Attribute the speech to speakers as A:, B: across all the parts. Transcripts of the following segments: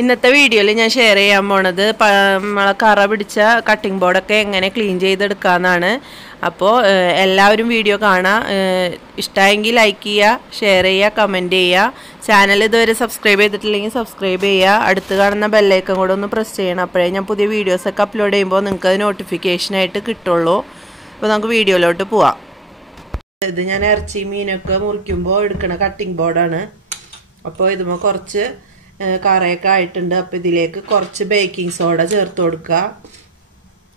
A: ഇന്നത്തെ വീഡിയോയിൽ ഞാൻ ഷെയർ ചെയ്യാൻ പോണത് നമ്മളെ കറ പിടിച്ച കട്ടിംഗ് ബോർഡൊക്കെ എങ്ങനെ ക്ലീൻ ചെയ്തെടുക്കാമെന്നാണ് അപ്പോൾ എല്ലാവരും വീഡിയോ കാണാം. ഇഷ്ടമായെങ്കിൽ ലൈക്ക് ചെയ്യുക ഷെയർ ചെയ്യുക കമന്റ് ചെയ്യുക ചാനൽ ഇതുവരെ സബ്സ്ക്രൈബ് ചെയ്തിട്ടില്ലെങ്കിൽ സബ്സ്ക്രൈബ് ചെയ്യുക അടുത്ത് കാണുന്ന ബെല്ലൈക്കൺ കൂടെ ഒന്ന് പ്രസ് ചെയ്യണം. അപ്പോഴേ ഞാൻ പുതിയ വീഡിയോസൊക്കെ അപ്ലോഡ് ചെയ്യുമ്പോൾ നിങ്ങൾക്ക് അത് നോട്ടിഫിക്കേഷനായിട്ട് കിട്ടുള്ളൂ. അപ്പോൾ നമുക്ക് വീഡിയോയിലോട്ട് പോവാം. ഇത് ഞാൻ ഇറച്ചി മീനൊക്കെ മുറിക്കുമ്പോൾ എടുക്കണ കട്ടിംഗ് ബോർഡാണ് അപ്പോൾ ഇതുമ്പോൾ കുറച്ച് കറയൊക്കെ ആയിട്ടുണ്ട്. അപ്പോൾ ഇതിലേക്ക് കുറച്ച് ബേക്കിംഗ് സോഡ ചേർത്ത് കൊടുക്കുക.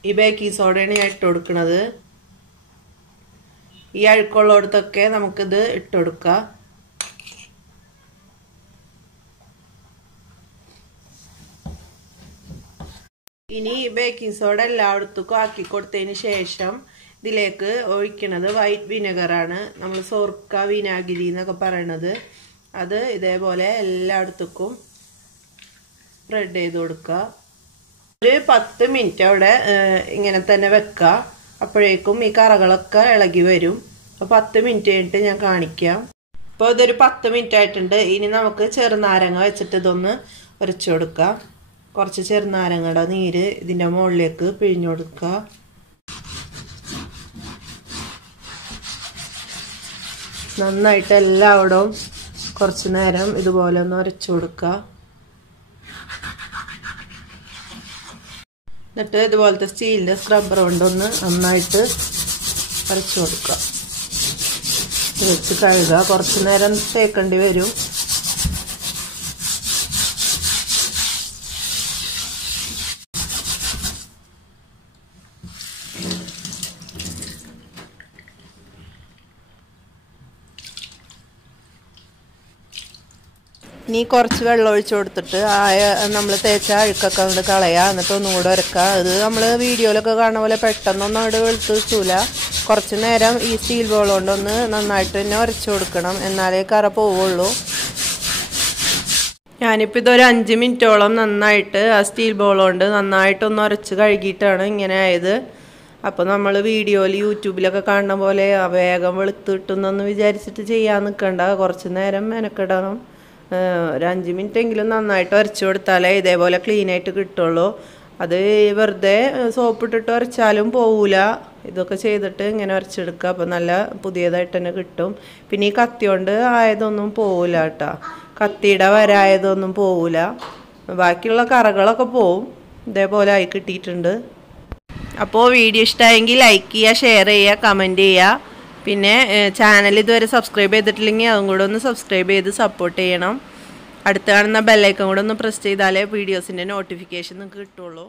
A: ഈ ബേക്കിംഗ് സോഡയാണ് ഞാൻ ഇട്ട് കൊടുക്കുന്നത് ഈ അഴുക്കുള്ളിടത്തൊക്കെ നമുക്കിത് ഇട്ട് കൊടുക്കുക. ഇനി ബേക്കിംഗ് സോഡ എല്ലായിടത്തേക്കും ആക്കി കൊടുത്തതിന് ശേഷം ഇതിലേക്ക് ഒഴിക്കണത് വൈറ്റ് വിനെഗറാണ് നമ്മൾ സോർക്ക വിനാഗിരി എന്നൊക്കെ പറയണത്. അത് ഇതേപോലെ എല്ലായിടത്തേക്കും സ്പ്രെഡ് ചെയ്ത് കൊടുക്കുക ഒരു പത്ത് മിനിറ്റ് അവിടെ ഇങ്ങനെ തന്നെ വെക്കുക അപ്പോഴേക്കും ഈ കറകളൊക്കെ ഇളകി വരും. അപ്പോൾ പത്ത് മിനിറ്റ് കഴിഞ്ഞിട്ട് ഞാൻ കാണിക്കാം. ഇപ്പോൾ ഇതൊരു പത്ത് മിനിറ്റ് ആയിട്ടുണ്ട്. ഇനി നമുക്ക് ചെറുനാരങ്ങ വെച്ചിട്ട് ഇതൊന്ന് ഉരച്ചു കൊടുക്കാം. കുറച്ച് ചെറുനാരങ്ങയുടെ നീര് ഇതിന്റെ മുകളിലേക്ക് പിഴിഞ്ഞു കൊടുക്കുക നന്നായിട്ട് എല്ലാവിടവും കുറച്ച് നേരം ഇതുപോലെ ഒന്ന് ഉരച്ചു കൊടുക്കുക എന്നിട്ട് ഇതുപോലത്തെ സ്റ്റീലിന്റെ സ്ക്രബ്ബർ കൊണ്ടൊന്ന് നന്നായിട്ട് അരച്ചു കൊടുക്കുക. വെച്ച് കഴുകുക കുറച്ച് നേരം തേക്കേണ്ടി വരും. ഇനി കുറച്ച് വെള്ളം ഒഴിച്ചു കൊടുത്തിട്ട് ആ നമ്മൾ തേച്ച അഴുക്കൊക്കെ അങ്ങോട്ട് കളയുക എന്നിട്ട് ഒന്നും കൂടെ ഉരക്കുക ഇത് നമ്മൾ വീഡിയോയിലൊക്കെ കാണുന്ന പോലെ പെട്ടെന്നൊന്നും അവിടെ വെളുത്ത് വെച്ചൂല കുറച്ച് നേരം ഈ സ്റ്റീൽ ബോൾ കൊണ്ടൊന്ന് നന്നായിട്ട് തന്നെ ഉരച്ചു കൊടുക്കണം. എന്നാലേ കറ പോവുള്ളൂ. ഞാനിപ്പോൾ ഇതൊരു അഞ്ച് മിനിറ്റോളം നന്നായിട്ട് ആ സ്റ്റീൽ ബോൾ കൊണ്ട് നന്നായിട്ടൊന്ന് ഉരച്ച് കഴുകിയിട്ടാണ് ഇങ്ങനെ ആയത്. അപ്പോൾ നമ്മൾ വീഡിയോയിൽ യൂട്യൂബിലൊക്കെ കാണുന്ന പോലെ വേഗം വെളുത്ത് കിട്ടുന്നൊന്ന് വിചാരിച്ചിട്ട് ചെയ്യാൻ നിൽക്കണ്ട കുറച്ച് നേരം മെനക്കിടണം. ഒരു അഞ്ച് മിനിറ്റ് എങ്കിലും നന്നായിട്ട് ഉരച്ചു കൊടുത്താലേ ഇതേപോലെ ക്ലീനായിട്ട് കിട്ടുള്ളൂ. അത് വെറുതെ സോപ്പ് ഇട്ടിട്ട് ഉരച്ചാലും പോവില്ല ഇതൊക്കെ ചെയ്തിട്ട് ഇങ്ങനെ ഉരച്ചെടുക്കുക അപ്പോൾ നല്ല പുതിയതായിട്ട് തന്നെ കിട്ടും. പിന്നെ ഈ കത്തി കൊണ്ട് ആയതൊന്നും പോവില്ല കേട്ടോ. കത്തിയുടെ വരായതൊന്നും പോവില്ല ബാക്കിയുള്ള കറകളൊക്കെ പോവും. ഇതേപോലെ ആയി കിട്ടിയിട്ടുണ്ട്. അപ്പോൾ വീഡിയോ ഇഷ്ടമായെങ്കിൽ ലൈക്ക് ചെയ്യുക ഷെയർ ചെയ്യുക കമന്റ് ചെയ്യുക. പിന്നെ ചാനൽ ഇതുവരെ സബ്സ്ക്രൈബ് ചെയ്തിട്ടില്ലെങ്കിൽ അതും കൂടെ ഒന്ന് സബ്സ്ക്രൈബ് ചെയ്ത് സപ്പോർട്ട് ചെയ്യണം. അടുത്ത് കാണുന്ന ബെല്ലൈക്കൺ കൂടെ ഒന്ന് പ്രസ് ചെയ്താലേ വീഡിയോസിന്റെ നോട്ടിഫിക്കേഷൻ നിങ്ങൾക്ക് കിട്ടുള്ളൂ.